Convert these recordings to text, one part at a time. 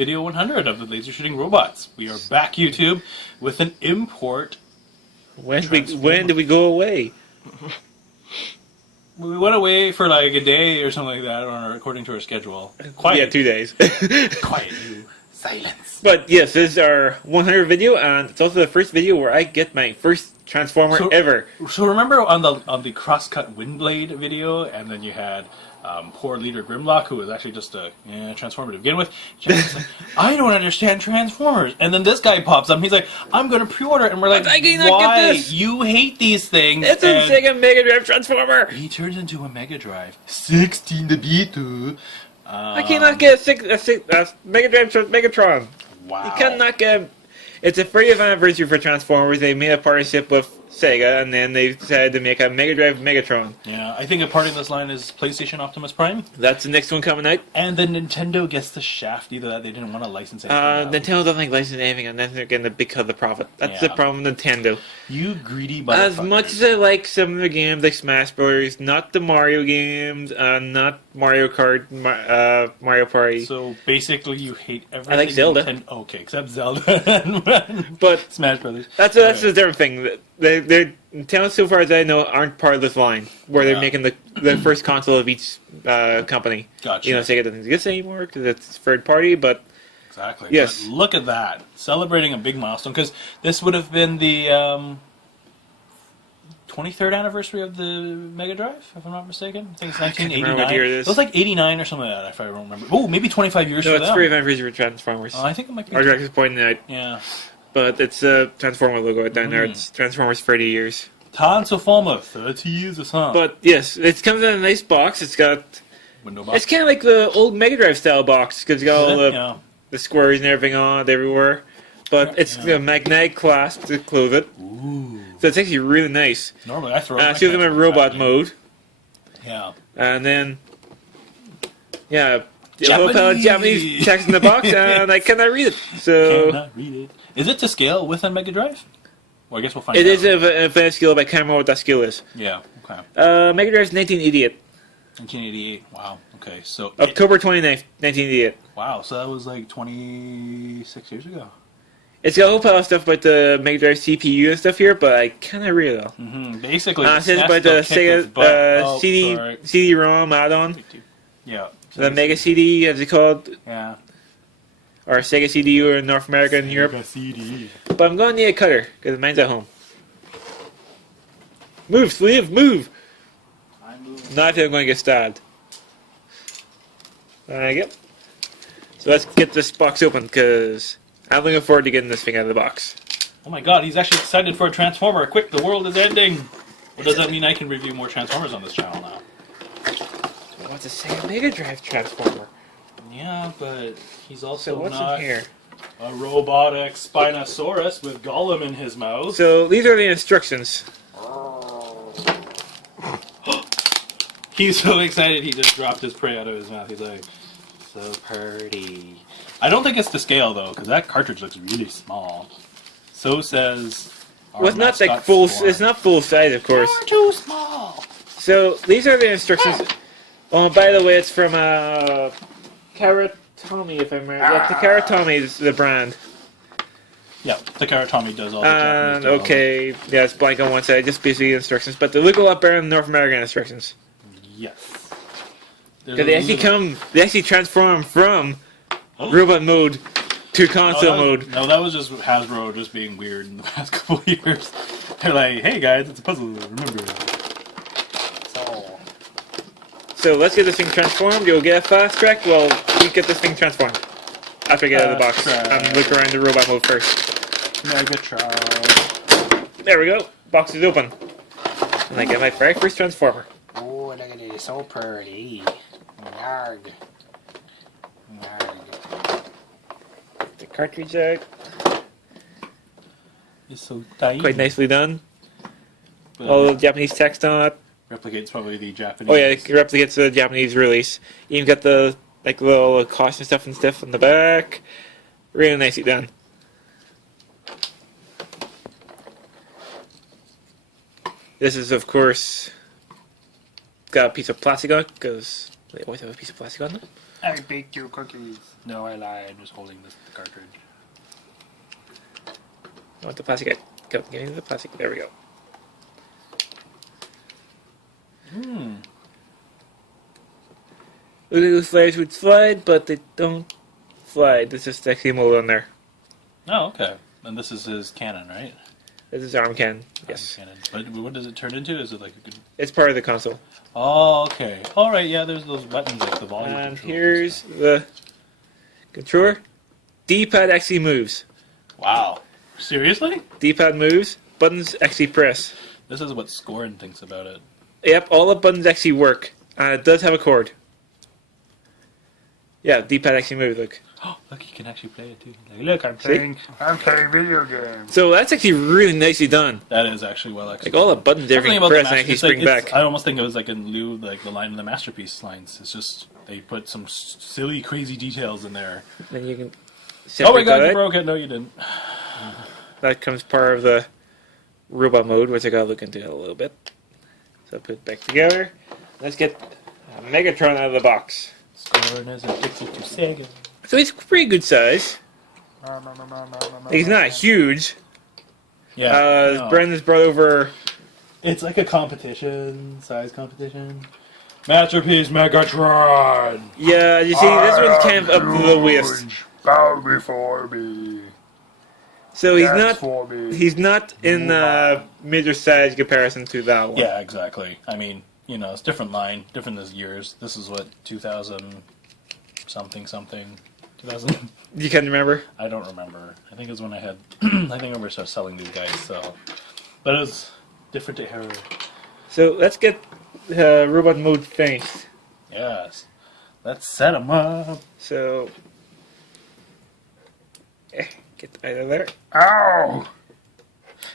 video 100 of the laser shooting robots. We are back, YouTube, with an import. When did we go away? We went away for like a day or something like that, according to our schedule. Quiet. Yeah, 2 days. Quiet, you. Silence. But yes, this is our 100 video, and it's also the first video where I get my first Transformer ever. So remember on the crosscut Windblade video, and then you had poor leader Grimlock, who was actually just a Transformer to begin with. Like, I don't understand Transformers. And then this guy pops up, and he's like, I'm going to pre-order it. And we're like, I cannot why? get this. You hate these things. It's a Sega Mega Drive Transformer. He turns into a Mega Drive. 16-bit. I cannot get a Mega Drive Megatron. Wow. You cannot get... It's a 30th anniversary for Transformers. They made a partnership with Sega, and then they decided to make a Mega Drive Megatron. Yeah, I think a part of this line is PlayStation Optimus Prime. That's the next one coming out. And then Nintendo gets the shaft. Either that, they didn't want to license anything. Nintendo doesn't like licensing anything, and then they're getting the big cut of the profit. That's the problem with Nintendo. You greedy motherfucker. As much as I like some of the games like Smash Bros., not the Mario games, not Mario Kart, Mario Party. So basically, you hate everything. I like Zelda. Okay, except Zelda. But Smash Brothers. That's a different thing. They're Nintendo, so far as I know, aren't part of this line where they're making the first console of each company. Gotcha. You know, Sega doesn't exist anymore because it's third party, but exactly. Yes. But look at that, celebrating a big milestone, because this would have been the 23rd anniversary of the Mega Drive, if I'm not mistaken. I think it's 1989. What year it is. It was like 89 or something like that, if I don't remember. Oh, maybe 25 years no, for it's them. 3 anniversary for Transformers. I think it might be. Our director's pointing out. Yeah. But it's a Transformer logo down there. It's Transformers 30 years. Transformer 30 years or something. But yes, it comes in a nice box. It's got window box. It's kind of like the old Mega Drive style box because it's got all the squares and everything on it everywhere. But it's a magnetic clasp to close it. Ooh. So it's actually really nice. Normally I throw it. So I'm in robot mode. Yeah. And then, the whole Japanese text in the box, and I cannot read it. So cannot read it. Is it to scale with a Mega Drive? Well, I guess we'll find out. It is an infinite skill, but I can't remember what that skill is. Yeah, okay. Mega Drive's 1988. 1988, wow. Okay, so... October 29th, 1988. Wow, so that was like 26 years ago. It's got a whole pile of stuff about the Mega Drive CPU and stuff here, but I cannot read it all. Basically, it says about the Sega CD-ROM add-on. Yeah. The Mega CD, as it's called. Yeah. Or Sega CDU in North America and Europe. CD. But I'm going to need a cutter, because mine's at home. Move, sleeve, move! Not if I'm going to get stabbed. There you go. So let's get this box open, because I'm looking forward to getting this thing out of the box. Oh my god, he's actually excited for a Transformer. Quick, the world is ending! Well, does that mean I can review more Transformers on this channel now? What's a Sega Mega Drive Transformer? Yeah, but he's also what's not in here? A robotic Spinosaurus with Gollum in his mouth. So these are the instructions. He's so excited he just dropped his prey out of his mouth. He's like, so pretty. I don't think it's to scale though, because that cartridge looks really small. So says our well, it's not like full. It's not full size, of course. You're too small. So these are the instructions. Oh, by the way, it's from Takara Tomy, if I'm right. Yeah, Takara Tomy is the brand. Yeah, Takara Tomy does all the Japanese stuff. Okay, yeah, it's blank on one side, just basically instructions, but they look a lot better than North American instructions. Yes. Because they actually transform from robot mode to console mode. No, that was just Hasbro just being weird in the past couple of years. They're like, hey guys, it's a puzzle, remember. So let's get this thing transformed. You'll get a fast track. Well, we get this thing transformed after I get out of the box and look around the robot mode first. Megatron. There we go. Box is open. And I get my very first Transformer. Oh, look at it. It's so pretty. Yarg. Yarg. The cartridge out. It's so tiny. Quite nicely done. All the Japanese text on it. Replicates probably the Japanese. Oh yeah, it replicates the Japanese release. You even got the little caution stuff and stuff on the back. Really nicely done. This is, of course, got a piece of plastic on it because they always have a piece of plastic on them. I baked you cookies. No, I lied. I'm just holding the cartridge. I want the plastic. Go, get into the plastic. There we go. Look at those flares would slide, but they don't slide. There's just actually a mold on there. Oh, okay. And this is his cannon, right? This is arm cannon. Yes. Arm cannon. But what does it turn into? Is it like a good... It's part of the console. Oh, okay. All right, yeah, there's those buttons like the volume And control here's stuff. the controller. D-pad actually moves. Wow. Seriously? D-pad moves. Buttons actually press. This is what Scorin thinks about it. Yep, all the buttons actually work. And it does have a cord. Yeah, D-pad actually moves, look. Oh, look, you can actually play it too. Like, Look, I'm playing video games. So that's actually really nicely done. that is actually well executed. Like all the buttons there Something can about the press and actually master- it's spring like- back. I almost think it was like in lieu of like the line in the Masterpiece lines. It's just they put some silly, crazy details in there. Then you can Oh my separate god, that you out. broke it. No, you didn't. That comes part of the robot mode, which I gotta look into a little bit. So put it back together. Let's get Megatron out of the box. Scorin is addicted to Sega. So he's pretty good size. He's not huge. Yeah. no. Brendan's brought over. It's like a competition, size competition. Masterpiece Megatron! Yeah, you see, this one's kind of up to the waist. Bow before me. So he's Dance not. for me. He's not in major size comparison to that one. Yeah, exactly. I mean, you know, it's different line, different as years. This is what, 2000 something. 2000? You can't remember? I don't remember. I think it was when I had, I think we started selling these guys, so. But it was different era. So let's get robot mode finished. Yes. Let's set them up. So. Get out of there. Ow!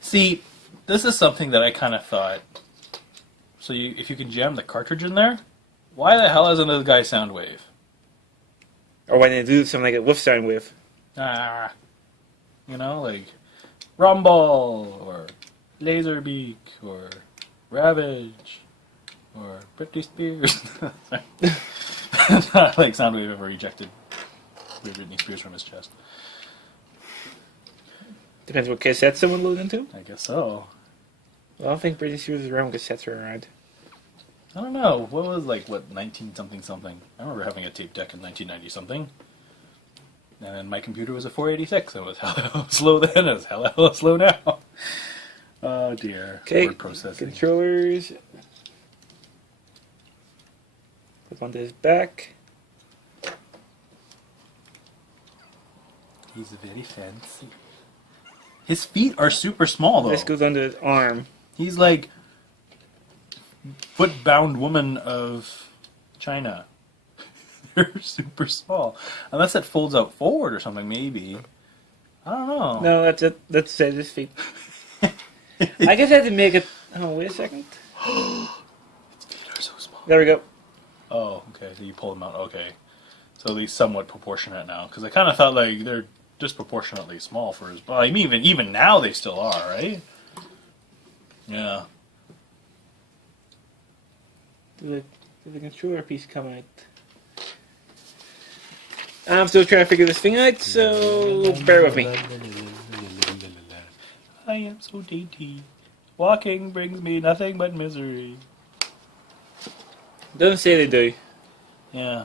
See, this is something that I kind of thought. So if you can jam the cartridge in there, why the hell isn't this guy Soundwave? Or when they do something like a wolf sound wave. Ah, you know, like Rumble or Laserbeak or Ravage or Britney Spears. Not like Soundwave ever ejected Britney Spears from his chest. Depends what cassette someone loads into. I guess so. Well, I don't think Britney Spears is around when cassettes are around. I don't know. What was like 19 something? I remember having a tape deck in 1990 something. And then my computer was a 486. It was hella slow then. It's hella slow now. Oh dear. Okay. Word processing. Controllers. Put one to his back. He's very fancy. His feet are super small though. This goes under his arm. He's like foot-bound woman of China. They're super small. Unless it folds out forward or something, maybe. I don't know. No, that's it. That's it. His feet. I guess I had to make it. Oh, wait a second. Its feet are so small. There we go. Oh, okay. So you pull them out. Okay. So at least somewhat proportionate now. Because I kind of thought like they're disproportionately small for his body. I mean, even now they still are, right? Yeah. Did the controller piece come out? I'm still trying to figure this thing out, so bear with me. I am so dainty. Walking brings me nothing but misery. Doesn't say they do. Yeah.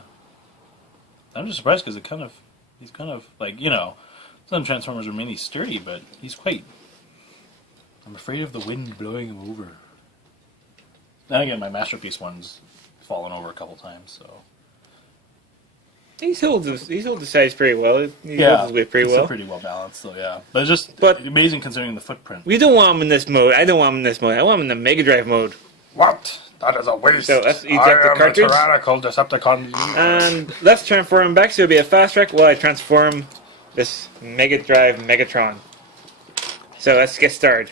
I'm just surprised because he's kind of like, you know, some Transformers are mini sturdy, but he's quite. I'm afraid of the wind blowing him over. Then again, my Masterpiece one's fallen over a couple times, so. He holds the size pretty well. He holds his weight pretty it's well. still pretty well balanced, so yeah. But it's just amazing considering the footprint. We don't want him in this mode. I don't want him in this mode. I want him in the Mega Drive mode. What? That is a waste. So let's eject the cartridge. I am a tyrannical Decepticon. And let's transform him back so it'll be a fast track while I transform this Mega Drive Megatron. So let's get started.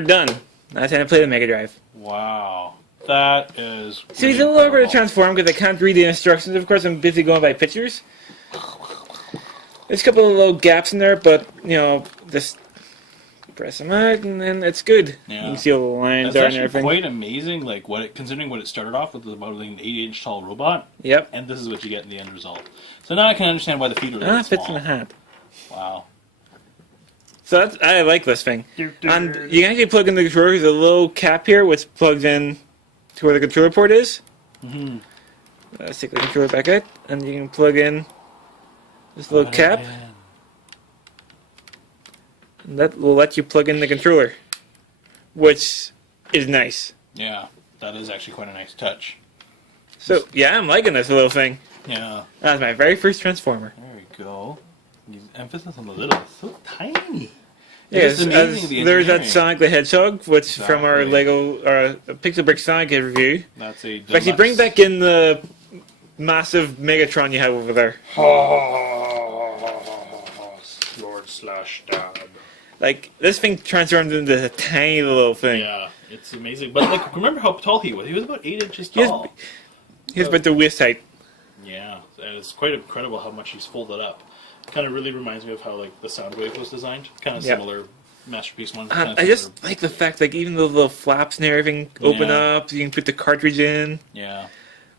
we're done. Now it's time to play the Mega Drive. Wow. That is. So he's a little awkward to transform because I can't read the instructions. Of course, I'm busy going by pictures. There's a couple of little gaps in there, but, you know, just press them out and then it's good. Yeah. You can see all the lines That's are and actually everything. quite amazing, like considering what it started off with, was about an 8-inch tall robot, Yep. and this is what you get in the end result. So now I can understand why the feet are really Fits in small. the hat. Wow. So that's, I like this thing. And you can actually plug in the controller. There's a little cap here which plugs in to where the controller port is. Mm-hmm. Let's take the controller back out, and you can plug in this little cap. And that will let you plug in the controller, which is nice. Yeah, that is actually quite a nice touch. So, yeah, I'm liking this little thing. Yeah. That's my very first Transformer. There we go. Use emphasis on the little. It's so tiny. Yes, It's amazing, the there's that engineering. Sonic the Hedgehog, which from our Exactly. Lego Pixel Brick Sonic review. That's a deluxe. Actually, bring back in the massive Megatron you have over there. Lord slash dad. Like, this thing transforms into a tiny little thing. Yeah, it's amazing. But like, remember how tall he was? He was about 8 inches He was- tall. Here's about the waist height. Yeah, and it's quite incredible how much he's folded up. Kind of really reminds me of how like the Soundwave was designed. Kind of Yeah. similar masterpiece one. And kinda I just similar. like the fact, like, even the little flaps and everything open Yeah. up, you can put the cartridge in. Yeah,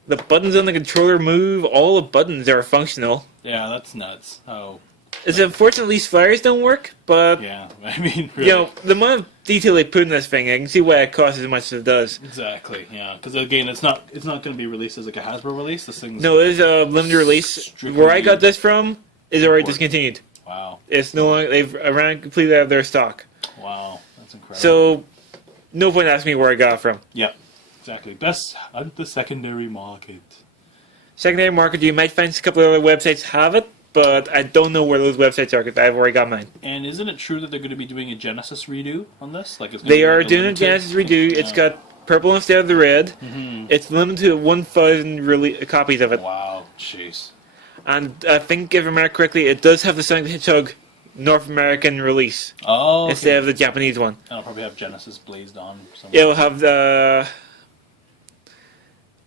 The buttons on the controller move, all the buttons are functional. yeah, that's nuts. Oh, It's unfortunate these flyers don't work, but, yeah. I mean, really. you know, the amount of detail they put in this thing, I can see why it costs as much as it does. Exactly. Yeah, because again, it's not going to be released as like a Hasbro release. This thing's No, it is a limited release. Strictly Where I got this from is already import. discontinued. wow, It's no longer, they've ran completely out of their stock. wow, that's incredible. So, no point asking me where I got it from. yeah, exactly. Best on the secondary market. Secondary market, you might find a couple of other websites have it, but I don't know where those websites are because I've already got mine. And isn't it true that they're going to be doing a Genesis redo on this? Like it's gonna They be are like doing a limited- Genesis redo. It's Yeah. got purple instead of the red. Mhm. It's limited to 1,000 copies of it. Wow, jeez. And I think, if I remember correctly, it does have the Sonic the Hedgehog North American release Oh, okay. instead of the Japanese one. And I'll probably have Genesis blazed on somewhere. It will have the...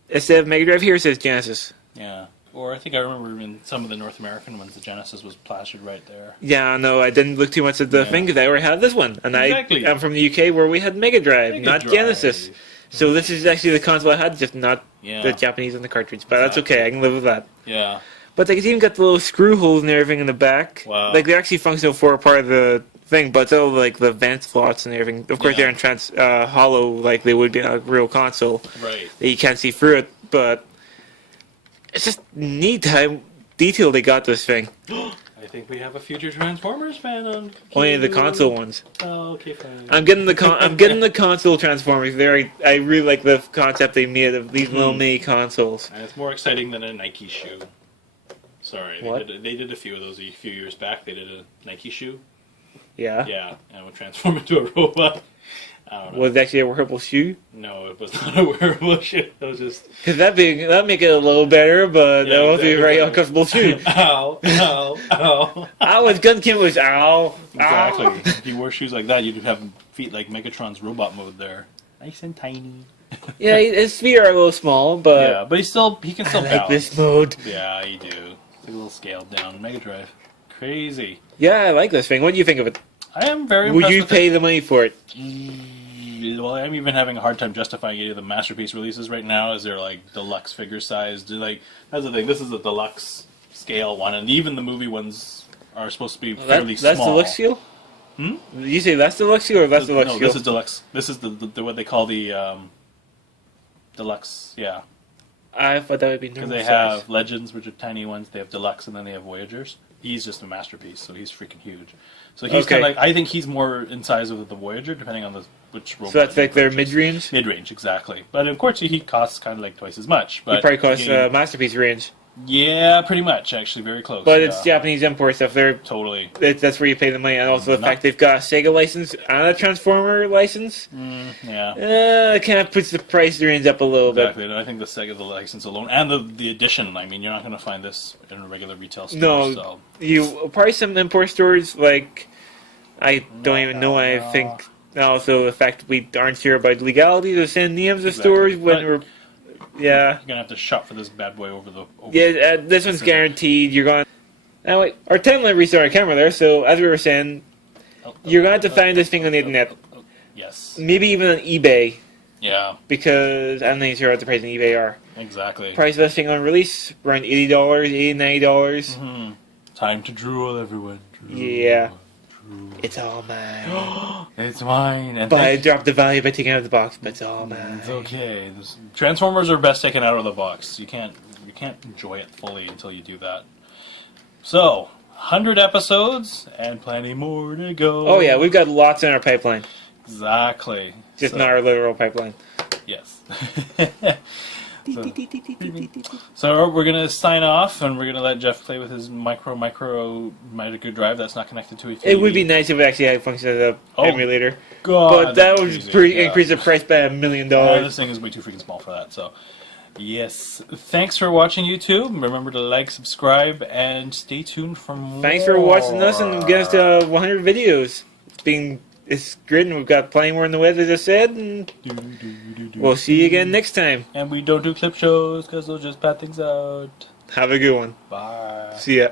Instead of Mega Drive here, it says Genesis. Yeah. Or I think I remember in some of the North American ones, the Genesis was plastered right there. Yeah, no, I didn't look too much at the Yeah. thing because I already had this one. And Exactly. I'm from the UK where we had Mega Drive, Mega not Drive. Genesis. So this is actually the console I had, just not Yeah. the Japanese on the cartridge. But that's Exactly. okay, I can live with that. Yeah. But like, it's even got the little screw holes and everything in the back. Wow. Like, they're actually functional for a part of the thing, but it's all like the vent slots and everything. Of course, Yeah. they're in hollow like they would be on a real console. Right. That you can't see through it, but it's just neat how detailed they got this thing. I think we have a future Transformers fan on. Only the queue. console ones. Oh, okay, fine. I'm getting the console Transformers. I really like the concept they made of these little Mm-hmm. mini consoles. And it's more exciting than a Nike shoe. Sorry, What? they did a few of those a few years back. They did a Nike shoe. Yeah. Yeah, and it would transform into a robot. I don't know. Was it actually a wearable shoe? No, it was not a wearable shoe. It was just. Because that'd make it a little better, but Yeah, that would be a very exactly. uncomfortable shoe. Ow! Ow! Ow! Ow, his gun came was ow. Exactly. Ow. If you wore shoes like that, you'd have feet like Megatron's robot mode there. Nice and tiny. Yeah, his feet are a little small, but Yeah, but he can I still like balance. this mode. Yeah, you do. It's like a little scaled down Mega Drive. Crazy. Yeah, I like this thing. What do you think of it? I am very Would impressed you with pay the money for it? Well, I'm even having a hard time justifying any of the masterpiece releases right now, as they're like deluxe figure sized. Like that's the thing. This is a deluxe scale one, and even the movie ones are supposed to be fairly That's small. deluxe scale? Hmm? Did you say that's deluxe scale or that's deluxe No, scale? this is deluxe. This is the what they call the deluxe. Yeah, I thought that would be because normal they size. have Legends, which are tiny ones. They have deluxe, and then they have Voyagers. He's just a masterpiece, so he's freaking huge. So he's Okay. kind of like, I think he's more in size with the Voyager, depending on which robot. So that's you like their purchase. mid-range? Mid-range, exactly. But of course, he costs kind of like twice as much. But It probably costs again, Masterpiece range. yeah, pretty much, actually, very close. But yeah. it's Japanese import stuff. Totally. That's where you pay the money. And also the No. fact they've got a Sega license and a Transformer license. Yeah, It kind of puts the price range up a little exactly. And I think the Sega, the license alone, and the edition. I mean, you're not going to find this in a regular retail store. No. So. bit. You probably some import stores like I don't even know. I think Also, the fact that we aren't sure about legalities of sending names to Exactly. stores when But- we're. Yeah. You're gonna have to shop for this bad boy over the. Yeah, this one's guaranteed. You're going. Now, wait, our timeline restarted camera there, so as we were saying, you're going to have to find this thing on the internet. Yes. Maybe even on eBay, Yeah. because I'm not even sure what the price on eBay are. Exactly. Price of this thing on release, around $80, $80, $90. Hmm. Time to drool, everyone. Drool, Yeah. drool. It's all mine. It's mine. And But I dropped the value by taking it out of the box, but it's all mine. it's okay. Transformers are best taken out of the box. You can't enjoy it fully until you do that. So, 100 episodes and plenty more to go. Oh yeah, we've got lots in our pipeline. Exactly. Just So- not our literal pipeline. Yes. So we're gonna sign off, and we're gonna let Geoff play with his micro Mega Drive that's not connected to a TV. It would be nice if it actually had functions as an Oh, emulator. God, But that that'd would be easy, yeah. increase the price by $1 million. This thing is way too freaking small for that. So, yes. Thanks for watching, YouTube. Remember to like, subscribe, and stay tuned for more. Thanks for watching us and get us to 100 videos. It's good, and we've got plenty more in the way, as I just said. And we'll see you again next time. And we don't do clip shows because they'll just pad things out. Have a good one. Bye. See ya.